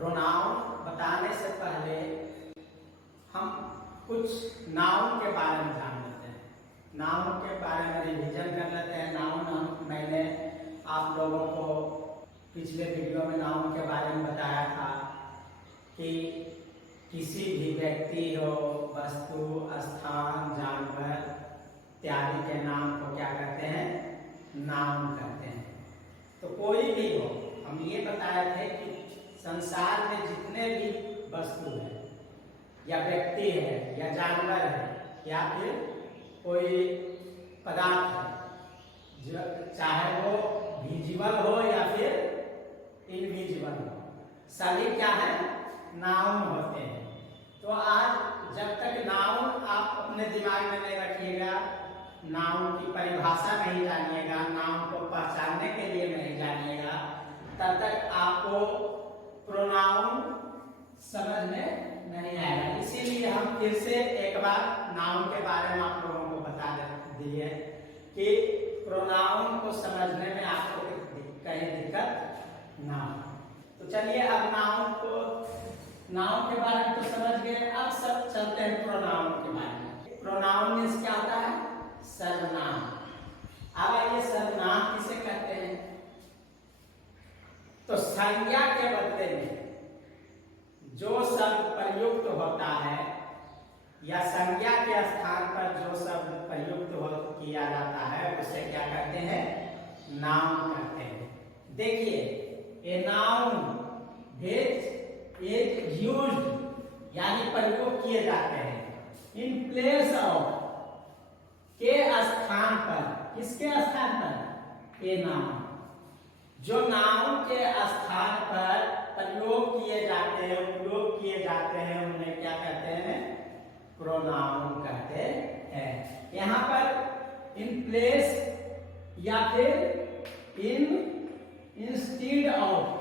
Pronoun बताने से पहले हम कुछ नाउन के बारे में जान लेते हैं। नाउन के बारे में रिवीजन कर लेते हैं। नाउन मैंने आप लोगों को पिछले वीडियो में नाउन के बारे में बताया था कि किसी भी व्यक्ति हो, वस्तु, स्थान, जानवर इत्यादि के नाम को क्या कहते हैं? नाउन कहते हैं। तो कोई भी हो, हम ये बताए थे कि संसार में जितने भी वस्तु है या व्यक्ति है या जानवर है या फिर कोई पदार्थ है, चाहे वो विजिबल हो या फिर इनविजिबल हो, सभी क्या है? नाउन होते हैं। तो आज जब तक नाउन आप अपने दिमाग में नहीं रखिएगा, नाउन की परिभाषा नहीं जानिएगा, नाउन को पहचानने के लिए नहीं जानिएगा, तब तक आपको प्रोनाउन समझ में नहीं आएगा। इसीलिए हम फिर से एक बार नाउन के बारे में आप लोगों को बता दिए कि प्रोनाउन को समझने में आपको कहीं दिक्कत ना हो। तो चलिए अब नाउन के बारे में तो समझ गए, अब सब चलते हैं प्रोनाउन के बारे में। प्रोनाउन मीन्स क्या होता है? सर्वनाम। अब आइए सर्वनाम किसे कहते हैं? तो संज्ञा के बदले में जो शब्द प्रयुक्त होता है या संज्ञा के स्थान पर जो शब्द प्रयुक्त किया जाता है उसे क्या कहते हैं? नाउन कहते हैं। देखिए, ए नाउन एक यूज्ड यानी प्रयोग किए जाते हैं इन प्लेस ऑफ के स्थान पर। किसके स्थान पर? A noun. जो नाउन के स्थान पर प्रयोग किए जाते हैं, उपयोग किए जाते हैं, उन्हें क्या कहते हैं? प्रोनाउन कहते हैं। यहाँ पर इन प्लेस या फिर इंस्टीड ऑफ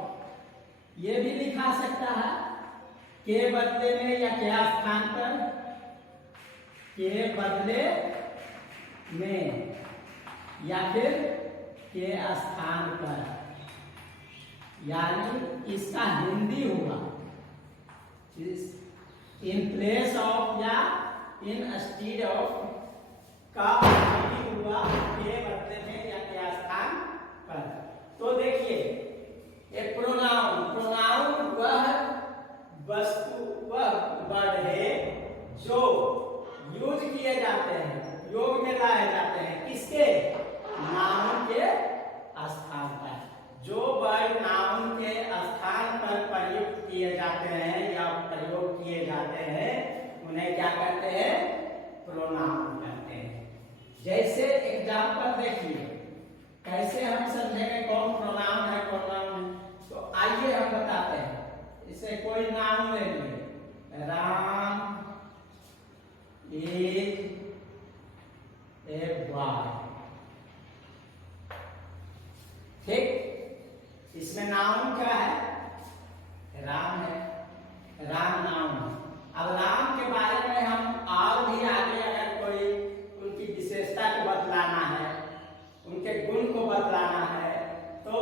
ये भी लिखा सकता है, के बदले में या के स्थान पर, के बदले में या फिर के स्थान पर, यानी इसका हिंदी हुआ इन प्लेस ऑफ या इन स्टीड ऑफ का हिंदी हुआ के बदले में या के स्थान पर। तो देखिए, एक प्रोनाउन वह वस्तु, वह वर्ड है जो यूज किए जाते हैं, उपयोग में लाए जाते हैं। किसके? नाउन के स्थान पर। जो वर्ड नाउन के स्थान पर प्रयुक्त किए जाते हैं या प्रयोग किए जाते हैं उन्हें क्या कहते हैं? प्रोनाउन कहते हैं। जैसे एग्जाम्पल देखिए, कैसे हम समझेंगे कौन प्रोनाउन है कौन नाउन है। तो आइए हम बताते हैं। इसे कोई नाम ले लीजिए, राम इज ए बॉय। ठीक, इसमें नाउन क्या है? राम है, राम नाउन है। अब राम के बारे में हम और भी आगे अगर कोई उनकी विशेषता को बतलाना है, उनके गुण को बतलाना है, तो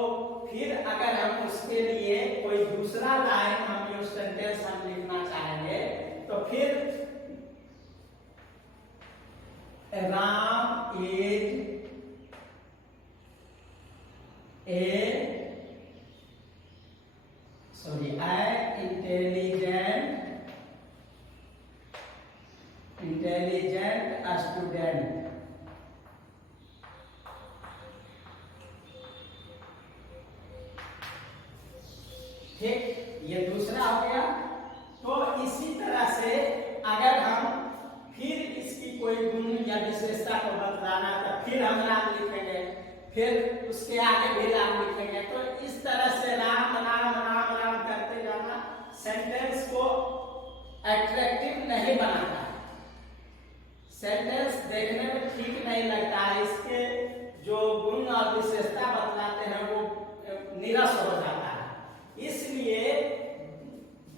फिर अगर हम उसके लिए कोई दूसरा लाइन हम यूज सेंटेंस हम लिखना चाहेंगे तो फिर राम इज इंटेलिजेंट स्टूडेंट। ठीक, ये दूसरा हो गया। तो इसी तरह से अगर हम फिर इसकी कोई गुण या विशेषता को बतलाना तो फिर हम नाम लिखेंगे, फिर उसके आगे भी नाम लिखेंगे। तो इस तरह से राम नाम राम राम करते जाना सेंटेंस को अट्रैक्टिव नहीं बनाता, सेंटेंस देखने में ठीक नहीं लगता है। इसके जो गुण और विशेषता बतलाते हैं वो निरस हो जाता है। इसलिए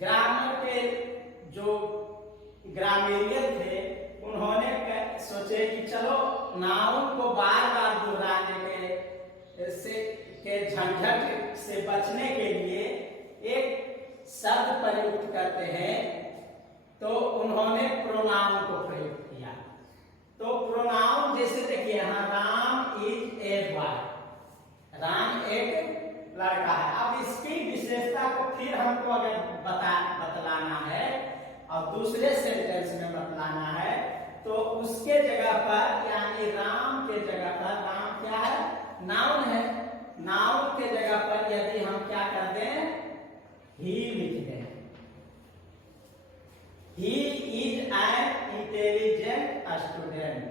ग्रामर के जो ग्रामेरियन थे उन्होंने सोचे कि चलो नाउन को बार बार दोहराने के झंझट से बचने के लिए एक शब्द प्रयुक्त करते हैं तो उन्होंने प्रोनाउन को प्रयुक्त किया। तो प्रोनाउन जैसे देखिए यहाँ Ram is a boy, Ram एक लड़का है। अब इसकी विशेषता को फिर हमको अगर बतलाना है और दूसरे सेंटेंस में बतलाना है तो उसके जगह पर यानी राम के जगह पर, राम क्या है, नाउन है, नाउन के जगह पर यदि हम क्या कर दें, ही लिख दें। He is an intelligent student.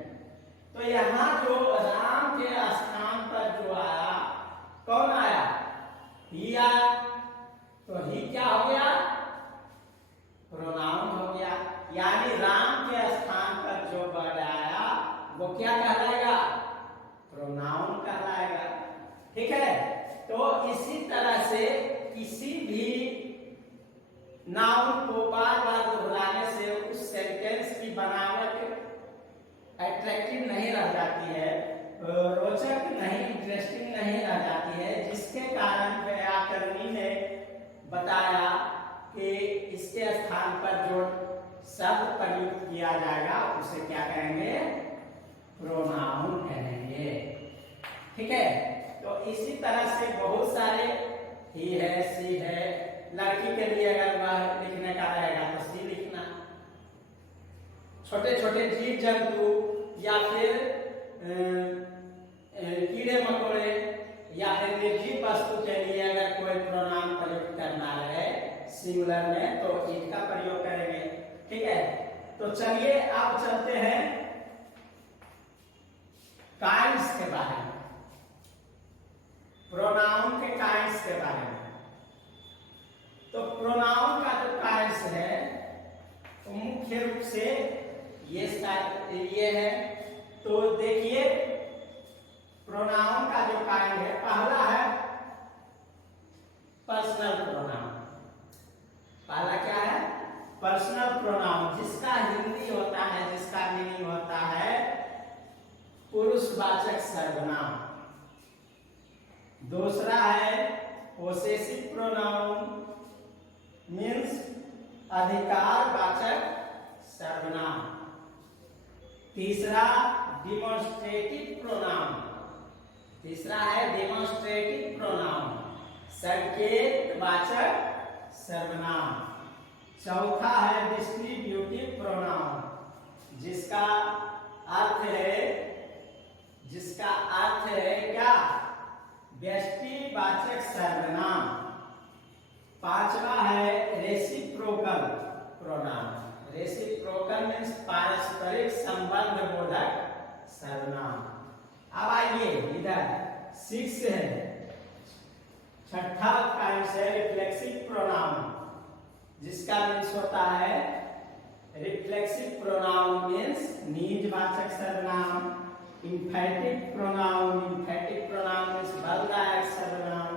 तो यहाँ जो राम के स्थान पर जो आया, कौन आया, ही आया। तो ही क्या हो गया, प्रोनाउन हो गया। यानी राम के स्थान पर जो वर्ड आया वो क्या कहलाएगा, प्रोनाउन कहलाएगा। ठीक है। तो इसी तरह से किसी भी नाउन को बार बार दोहराने से उस सेंटेंस की बनावट अट्रैक्टिव नहीं रह जाती है, रोचक नहीं, इंटरेस्टिंग नहीं रह जाती है, जिसके कारण व्याकरणी ने बताया कि इसके स्थान पर जो शब्द प्रयुक्त किया जाएगा उसे क्या कहेंगे, प्रोनाउन कहेंगे। ठीक है। तो इसी तरह से बहुत सारे ही है, सी है, लड़की के लिए अगर वह लिखने का रहेगा तो सी लिखना। छोटे छोटे जीव जंतु या फिर कीड़े मकोड़े या फिर निर्जीव वस्तु के लिए अगर कोई प्रोनाउन प्रयुक्त करना रहे सिंगुलर में तो इनका प्रयोग करेंगे। ठीक है। तो चलिए अब चलते हैं काइंड्स के बारे में, प्रोनाउन के काइंड्स के बारे में। तो प्रोनाउन का जो काइंड्स है वो मुख्य रूप से ये है। तो देखिए प्रोनाउन का जो काइंड है, पहला है पर्सनल प्रोनाउन। पहला क्या है, पर्सनल प्रोनाउन, जिसका हिंदी होता है, जिसका मीनिंग होता है पुरुषवाचक सर्वनाम। दूसरा है पोसेसिव प्रोनाउन, मीन्स अधिकारवाचक सर्वनाम। तीसरा डिमॉन्स्ट्रेटिव प्रोनाउन, तीसरा है डिमॉन्स्ट्रेटिव प्रोनाउन, संकेतवाचक सर्वनाम। चौथा है डिस्ट्रीब्यूटिव प्रोनाउन, जिसका अर्थ है क्या, व्यष्टिवाचक सर्वनाम। पांचवा है रेसिप्रोकल प्रोनाउन, रेसिप्रोकल मीन्स पारस्परिक संबंध बोधक सर्वनाम। अब आइए इधर 6 है, छठा काइंड है रिफ्लेक्सिव प्रोनाउन, जिसका मीन्स होता है रिफ्लेक्सिव प्रोनाउन मीन्स निजवाचक सर्वनाम। Emphatic pronoun, emphatic pronoun means बलदायक सर्वनाम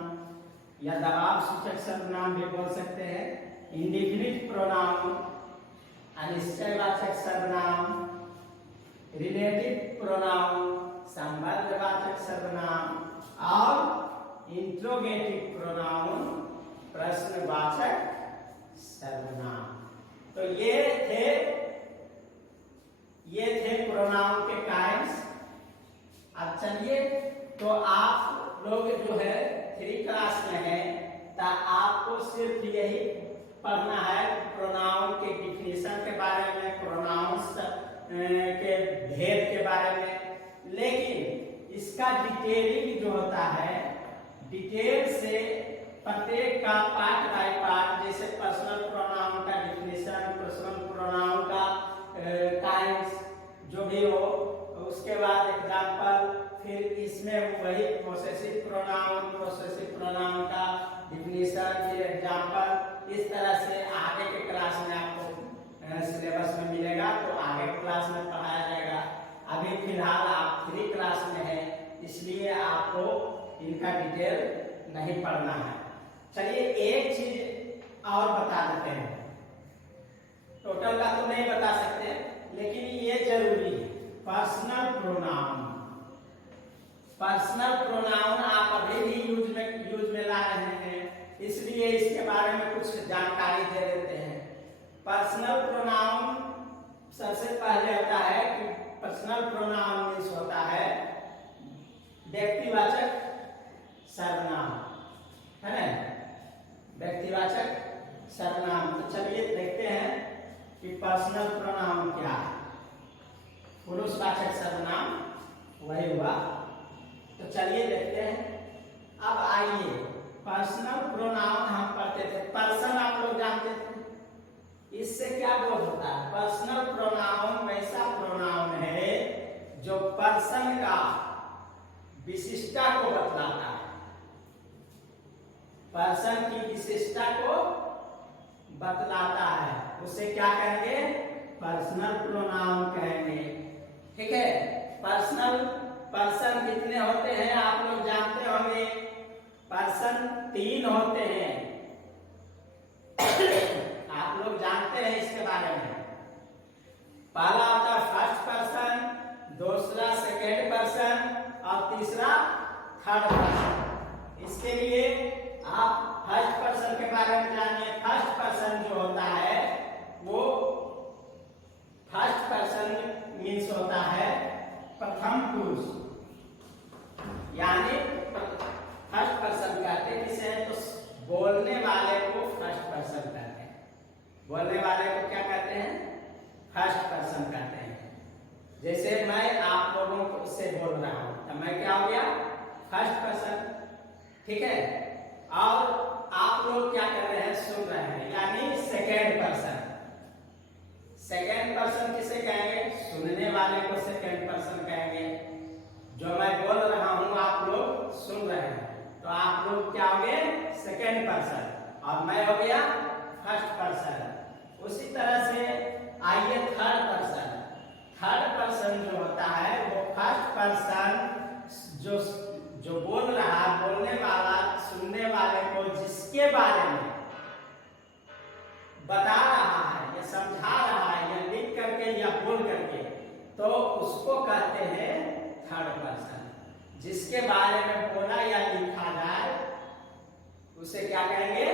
या दबाव सूचक सर्वनाम भी बोल सकते हैं। इंडिफिनिट प्रोनाउन अनिश्चयवाचक सर्वनाम। रिलेटिव प्रोनाउन संबंधवाचक सर्वनाम। और इंट्रोगेटिव प्रोनाउन प्रश्नवाचक सर्वनाम। तो ये थे प्रोनाउन के काइंड्स। अब चलिए, तो आप लोग जो है 3 क्लास में है, तो आपको सिर्फ यही पढ़ना है प्रोनाउन के डिफिनेशन के बारे में, प्रोनाउंस के भेद के बारे में। लेकिन इसका डिटेलिंग जो होता है, डिटेल से प्रत्येक का पार्ट बाय पार्ट, जैसे पर्सनल प्रोनाउन का डिफिनेशन, पर्सनल प्रोनाउन का काइंड्स जो भी हो, उसके बाद एग्जांपल, फिर इसमें वही पोसेसिव प्रोनाउन का डिफिनेशन, फिर एग्जांपल, इस तरह से आगे के क्लास में आपको सिलेबस में मिलेगा, तो आगे क्लास में पढ़ाया जाएगा। अभी फिलहाल आप 3 क्लास में है, इसलिए आपको इनका डिटेल नहीं पढ़ना है। चलिए एक चीज और बता देते हैं, टोटल का तो नहीं बता सकते, लेकिन ये जरूरी है, पर्सनल प्रोनाउन। पर्सनल प्रोनाउन आप अभी भी यूज में ला रहे हैं, इसलिए इसके बारे में कुछ जानकारी दे देते हैं। पर्सनल प्रोनाउन सबसे पहले होता है कि पर्सनल प्रोनाउन मीन्स होता है व्यक्तिवाचक सर्वनाम, है ना, व्यक्तिवाचक सर्वनाम। तो चलिए देखते हैं कि पर्सनल प्रोनाउन क्या है। पुरुषवाचक सर्वनाम वही हुआ। तो चलिए देखते हैं। अब आइए, पर्सनल प्रोनाउन हम पढ़ते थे, पर्सन आप लोग जानते थे, इससे क्या बोध होता है? पर्सनल प्रोनाउन वैसा प्रोनाउन है जो पर्सन का विशिष्टता को बतलाता है, पर्सन की विशिष्टता को बतलाता है, उसे क्या कहेंगे? पर्सनल प्रोनाउन कहेंगे। ठीक है। पर्सन कितने होते हैं आप लोग जानते होंगे। पर्सन 3 होते हैं। आप लोग जानते हैं इसके बारे में। पहला होता है फर्स्ट पर्सन, दूसरा सेकेंड पर्सन और तीसरा थर्ड पर्सन। इसके लिए आप फर्स्ट पर्सन के बारे में जानिए। फर्स्ट पर्सन जो होता है वो फर्स्ट पर्सन मीन्स होता है प्रथम पुरुष, यानी फर्स्ट पर्सन कहते हैं किसे? तो बोलने वाले को फर्स्ट पर्सन कहते हैं। बोलने वाले को क्या कहते हैं? फर्स्ट पर्सन कहते हैं। जैसे मैं आप लोगों को से बोल रहा हूं तो मैं क्या हो गया? First person. ठीक है। और आप लोग क्या कर रहे हैं? सुन रहे हैं, यानी सेकेंड पर्सन। सेकेंड पर्सन किसे कहेंगे? सुनने वाले को सेकेंड पर्सन कहेंगे। जो मैं बोल रहा हूं आप लोग सुन रहे हैं, तो आप लोग क्या हो गए? सेकेंड पर्सन, और मैं हो गया फर्स्ट पर्सन। उसी तरह से आइए थर्ड पर्सन। थर्ड पर्सन जो होता है वो फर्स्ट पर्सन जो बोल रहा, बोलने वाला, सुनने वाले को जिसके बारे में बता रहा है या समझा रहा है या लिख करके या बोल करके, तो उसको कहते हैं थर्ड पर्सन। जिसके बारे में बोला या लिखा जाए उसे क्या कहेंगे?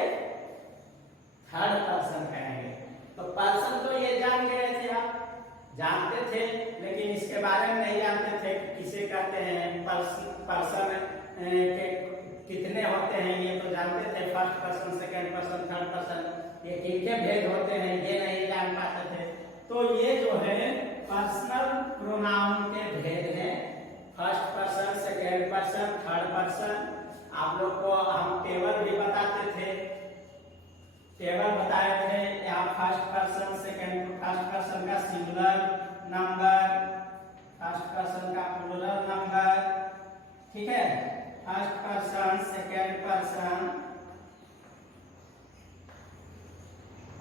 थर्ड पर्सन कहेंगे। तो पर्सन तो ये जान गए थे, आप जानते थे, लेकिन इसके बारे में नहीं जानते थे कि किसे कहते हैं। पर्सन के कितने होते हैं ये तो जानते थे, first person, second person, third person, ये किनके भेद होते हैं ये नहीं जान पाते थे। तो ये जो है पर्सनल प्रोनाउन के भेद हैं, first person, second person, third person. आप लोग को हम टेबल भी बताते थे, टेबल बताए थे। यहाँ फर्स्ट पर्सन, फर्स्ट पर्सन का सिंगुलर नंबर, फर्स्ट पर्सन का प्लूरल नंबर, ठीक है, फर्स्ट पर्सन, सेकेंड पर्सन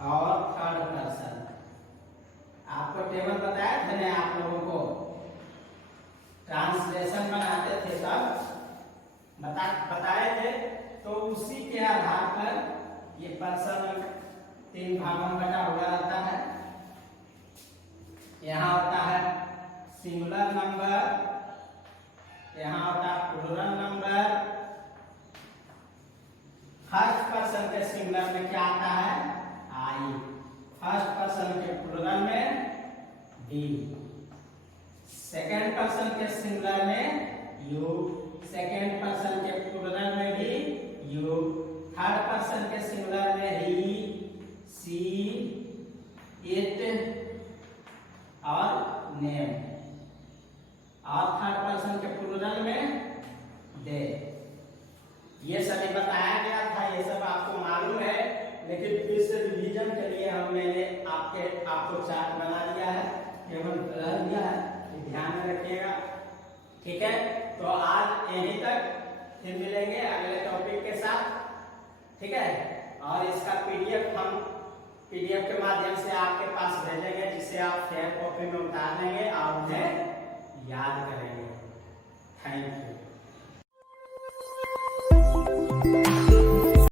और थर्ड पर्सन। आपको टेबल बताया था ना, आप लोगों को ट्रांसलेशन बनाते थे तब बताए थे। तो उसी के आधार पर ये पर्सन 3 भागों में बटा हुआ रहता है। यहाँ होता है सिंगुलर नंबर, यहाँ होता है प्लूरल नंबर। फर्स्ट पर्सन के सिंगुलर में क्या आता है? आई। फर्स्ट पर्सन के प्लूरल में डी। सेकेंड पर्सन के सिंगुलर में यू, सेकेंड पर्सन के प्लूरल में भी यू, थर्ड पर्सन के सिंगुलर में ही, सी, इट और नेम, और थर्ड पर्सन के प्लूरल में दे। ये सभी बताया गया था, ये सब आपको मालूम है, लेकिन फिर से रिवीजन के लिए मैंने आपको चार्ट बना दिया है, केवल रह दिया है, ध्यान में रखिएगा। ठीक है, तो आज यहीं तक, फिर मिलेंगे अगले टॉपिक के साथ। ठीक है, और इसका पीडीएफ हम पीडीएफ के माध्यम से आपके पास भेजेंगे, जिसे आप फेयर कॉपी में उतार लेंगे और उन्हें याद करेंगे।